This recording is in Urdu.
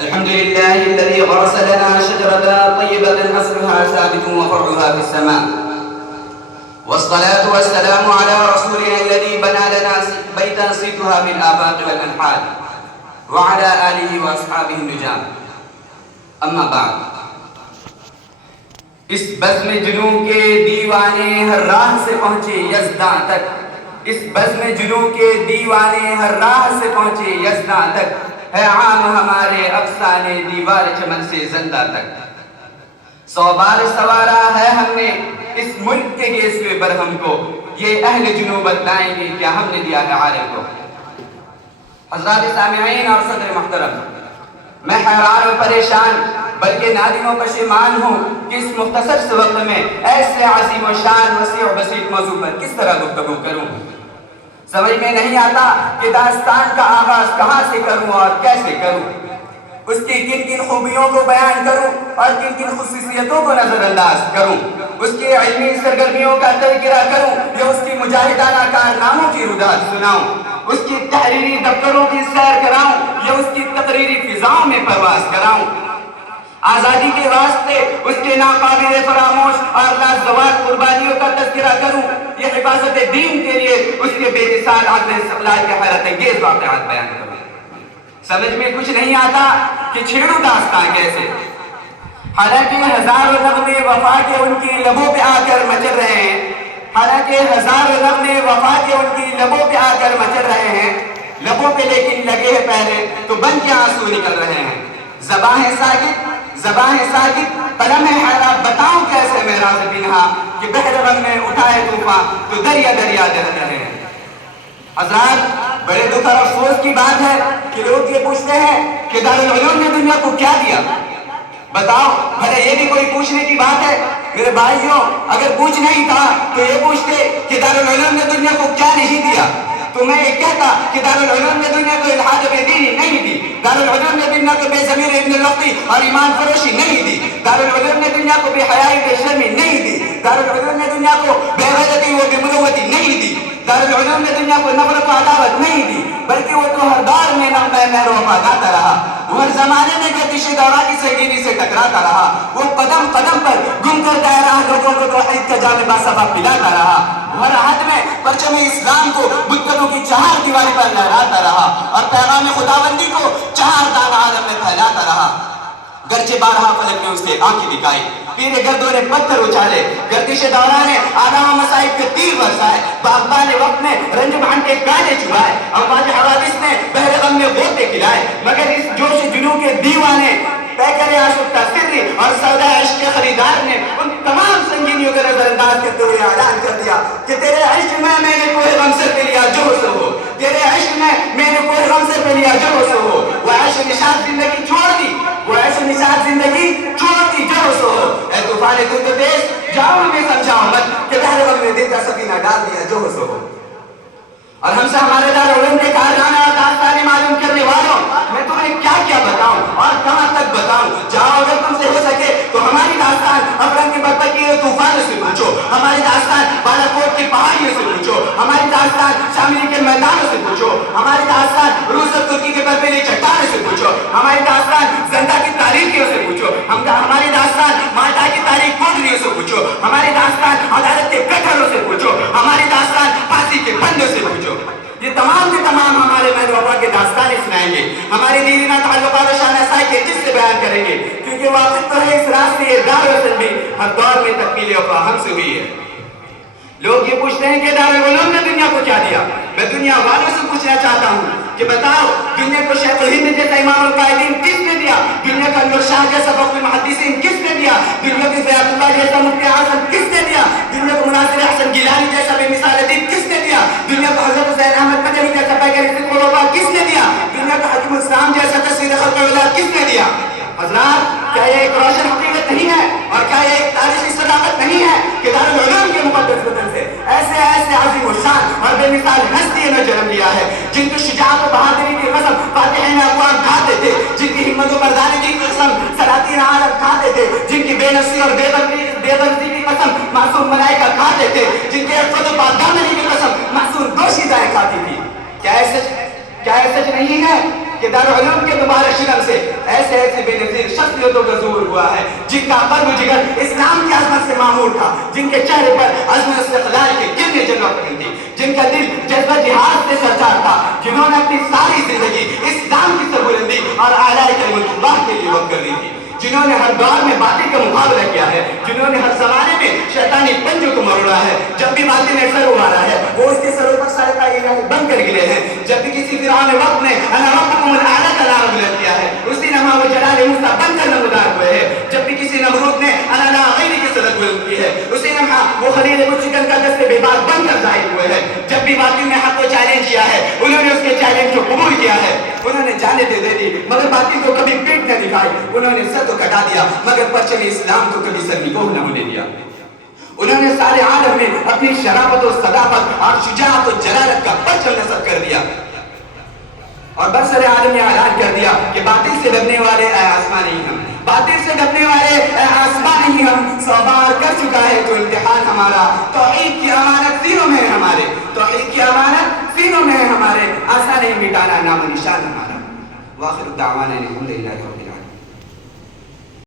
الحمد لله الذي غرس لنا شجرة طيبة أصلها ثابت وفرعها في السماء، والصلاة والسلام على رسولنا الذي بنى لنا بيتا صيتها في الآفاق والأنحال، وعلى آله وأصحابه النجام. أما بعد، اس بزم جنوں کے دیوانے ہر راہ سے پہنچے یزداں تک، اس بزم جنوں کے دیوانے ہر راہ سے پہنچے یزداں تک، ہے عام ہمارے افسانے دیوار چمن سے زندہ تک. 100 بار سوارا ہے ہم نے اس ملک کے گیسوے برہم کو، یہ اہل جنوب بتلائیں گے کیا ہم نے دیا ہے عالم کو. حضرات سامعین اور صدر محترم، میں حیران و پریشان بلکہ نادم و پشیمان ہوں کہ اس مختصر سے وقت میں ایسے عظیم و شان وسیع و بسیط موضوع پر کس طرح گفتگو کروں. سمجھ میں نہیں آتا کہ داستان کا آغاز کہاں سے کروں اور کیسے کروں، اس کی کن کن خوبیوں کو بیان کروں اور کن کن خصوصیتوں کو نظر انداز کروں، اس کی علمی سرگرمیوں کا تذکرہ کروں یا اس کی مجاہدانہ کارناموں کی روداد سناؤں، اس کی تحریری دفتروں کی سیر کراؤں یا اس کی تقریری فضاؤں میں پرواز کراؤں. آزادی کے واسطے اس کے ناقابل فراموش اور لازوال قربانیوں کا تذکرہ کروں یا حفاظت دین کے لیے اس کے بے مثال عدل استقلال کے حیرت انگیز واقعات بیان کروں. سمجھ میں کچھ نہیں آتا کہ چھیڑوں داستان کیسے، حالانکہ ہزاروں نغمے وفا کے ان کی لبوں پہ آ کر مچل رہے ہیں، حالانکہ ہزاروں نغمے وفا کے ان کی لبوں پہ آ کر مچل رہے ہیں، لبوں پہ لیکن لگے ہیں پہلے تو بن کے آنسو نکل رہے ہیں. زباں ساکت قلم حیرہ بتاؤں کیسے میں راز پنہا کہ بحر غم میں اٹھائے طوفان تو دریا دریا دہل رہے ہیں. حضرات، بڑے دکھ اور افسوس کی بات ہے کہ لوگ یہ پوچھتے ہیں کہ دارالعلوم نے دنیا کو کیا دیا. بتاؤ بھلا یہ بھی کوئی پوچھنے کی بات ہے؟ میرے بھائیوں، اگر پوچھنا ہی تھا تو یہ پوچھتے کہ دارالعلوم نے دنیا کو کیا نہیں دیا. تو میں یہ کہتا کہ دارالعلوم نے دنیا کو الحاد بے دینی نہیں دی، دارالعلوم نے دنیا کو بے ضمیر ابن لقی اور ایمان فروشی نہیں دی، دارالعلوم نے دنیا کو بے حیائی بے شرمی نہیں دی، دارالعلوم نے دنیا کو بے غیرتی و بے مروتی نہیں دی، دارالعلوم نے دنیا کو نفرت و عداوت نہیں دی، بلکہ وہ تو ہر دور میں نغمہ مہر و وفا گاتا رہا، وہ ہر زمانے میں گردش دورہ کی سنگینی سے ٹکراتا رہا، وہ قدم قدم پر گم کرتا رہا، لوگوں کو توحید کا جام باصفا پلاتا رہا، ہر عہد میں پرچم اسلام کو بتوں کی چہار دیواری پر لہراتا رہا اور پیغام خداوندی کو چہار دان عالم میں پھیلاتا رہا. گرچہ بارہا فلک نے اس کے آنکھیں دکھائی، پیرے گردوں نے پتھر اچھالے، گردش دورہ نے آدم و مصائب کے تیر برسائے، باغبان وقت نے رنج بھان کے کانٹے چبھائے، امواج حوادث نے بحر غم میں غوطے کھلائے، مگر اس جوش جنوں کے دیوانے پیکر آشفتہ سری اور سودا عشق کے خریدار نے ان تمام سنگینیوں کا نظر انداز کرتے ہوئے اعلان کر دیا کہ تیرے عشق میں نے کوئی غم سر پہ لیا جو سو ہو، تیرے عشق میں نے کوئی غم سر پہ لیا جو سو ہو. وہ عشق نشاد زندگی چھوڑ دی، وہ عشق نشاد زندگی چھوڑ دی جو سو ہو. اے طوفان دل تیز جاؤ ہمیں سمجھاؤ مت کہ بحر غم میں دل کا سفینہ ڈال دیا جو سو ہو. اور ہم سے ہمارے دارالعلوم کے کارنامے اور داستانیں معلوم کرنے والوں، میں تمہیں کیا کیا بتاؤں اور کہاں تک بتاؤں. جاؤ اگر تم سے ہو سکے تو ہماری داستان افرنگ کے برپکی طوفان سے پوچھو، ہماری داستان بالا کوٹ کی پہاڑیوں سے پوچھو، ہماری داستان شاملی کے میدانوں سے پوچھو، ہماری داستان روس اور ترکی کے برفیلی چٹانوں سے پوچھو، ہماری داستان زندہ کی تاریخیوں سے پوچھو، ہماری داستان مالٹا کی تاریخ کوٹریوں سے پوچھو، ہماری داستان عدالت کے کٹہروں سے پوچھو، ہماری داستان پھانسی کے پھندوں سے پوچھو. یہ تمام کے تمام ہمارے مہر وفا کے داستانیں سنائیں گے، ہماری دیرینہ تعلقات و شان اسائی کے جس سے بیان کریں گے، کیونکہ واقف تو ہے اس راستے یہ دار وطن بھی ہر دور میں تکمیل وفا ہم سے ہوئی ہے. لوگ یہ پوچھتے ہیں کہ دارالعلوم نے دنیا کو کیا دیا. میں دنیا والوں سے پوچھنا چاہتا ہوں کہ بتاؤ دنیا کو شیخ الہند جیسا امام القائدین کس نے دیا، دنیا کو انور شاہ جیسا فخر المحدثین کس نے دیا، دنیا کو زیاد اللہ جیسا مفتی اعظم کس نے دیا، دنیا کو مناصر احسن گیلانی جیسا بے مثال ادیب کس نے دیا، دنیا کو حضرت حسین احمد مدنی جیسا پیغمبر صدق الوفا کس نے دیا، دنیا کو حکیم الاسلام جیسا تصویر خلق اولاد کس نے دیا. حضرات، کیا یہ ایک روشن حقیقت نہیں ہے اور کیا یہ ایک تاریخی صداقت نہیں ہے کہ دارالعلوم کے مقدس وطن سے ایسے ایسے عظیم الشان اور بے مثال ہستیوں نے جنم لیا ہے جن کی شجاعت و بہادری کی قسم فاتحین اقوام کھاتے تھے، جن کی ہمت و مردانگی کی قسم سلاطین عالم کھاتے تھے، جن کی بے نفسی اور بے غرضی کی قسم معصوم ملائکہ کھاتے تھے، جن کی عفت و پاکدامنی کی قسم معصوم دوشیزائیں کھاتی تھی. کیا یہ سچ نہیں ہے کہ دارالعلوم کے مبارک شکم سے ایسے ایسے بے نظیر شخصیتوں کا ظہور ہوا ہے جن کا قلب و جگر اسلام کی عظمت سے معمور تھا، جن کے چہرے پر عزم استقلال کے گرنے جلوہ پکن تھی، جن کا دل جذبہ جہاد سے سرشار تھا، جنہوں نے اپنی ساری زندگی اسلام کی سربلندی اور اعلیٰ کلمۃ اللہ کے لیے وقف کر دی تھی، جنہوں نے ہر دور میں باطل کا مقابلہ کیا ہے، جنہوں نے ہر زمانے میں شیطانی پنجوں کو مروڑا ہے، جب بھی باطل نے سر ابھارا ہے وہ اس کے سروں پر سائقہ الہی بن کر گرے ہیں، جب بھی کسی فرعون وقت نے انا ربکم الاعلی کا نعرہ بلند کیا ہے اسی نما و جلال موسیٰ بن کر نمودار ہوئے ہیں، جب بھی کسی نمرود نے انا لا غیری کی صدق بلند کی ہے اسی نما وہ خلیل مشکن کا دست بے بار بن کر ظاہر ہوئے ہیں، جب بھی باطل نے حق کو چیلنج کیا ہے انہوں نے اس کے چیلنج کو قبول کیا ہے، انہوں نے جانے دے دی مگر باطل کو کبھی پیٹ نہ دکھائی، انہوں نے سر تو کٹا دیا مگر پرچم اسلام کو کبھی سر نگوہ نہ ہونے دیا، انہوں نے سارے عالم میں اپنی شرافت و صداقت اور شجاعت و جلالت کا پرچم نصب کر دیا اور برسر عالم نے اعلان کر دیا کہ باطل سے ڈرنے والے اے آسمان نہیں ہم، باطل سے ڈرنے والے اے آسمان نہیں ہم، 100 بار کر چکا ہے تو امتحان ہمارا، توحید کی امانت سینوں میں ہے ہمارے، توحید کی امانت سینوں میں ہے ہمارے، آسان نہیں مٹانا نام و نشان ہمارا۔ واخر دعوانا الحمدللہ رب العالمین۔